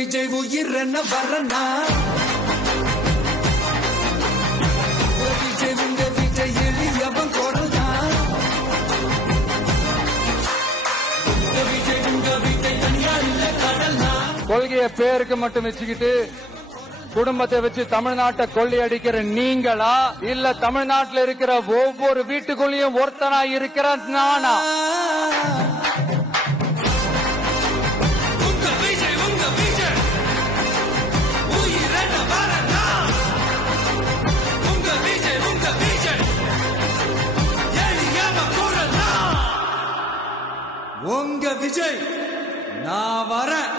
விஜய் உயிர் என்ன வரனா விஜய் உங்க விஜய் எளியவன் குரல்தான் விஜய் உங்க விஜய் தனியார் இல்ல கடல்னா கொள்கைய பேருக்கு மட்டும் வச்சுக்கிட்டு குடும்பத்தை வச்சு தமிழ்நாட்டை கொள்ளையடிக்கிற நீங்களா இல்ல தமிழ்நாட்டில் இருக்கிற ஒவ்வொரு வீட்டுக்குள்ளேயும் ஒருத்தனா இருக்கிற நானா? உங்க விஜய் நான் வரேன்.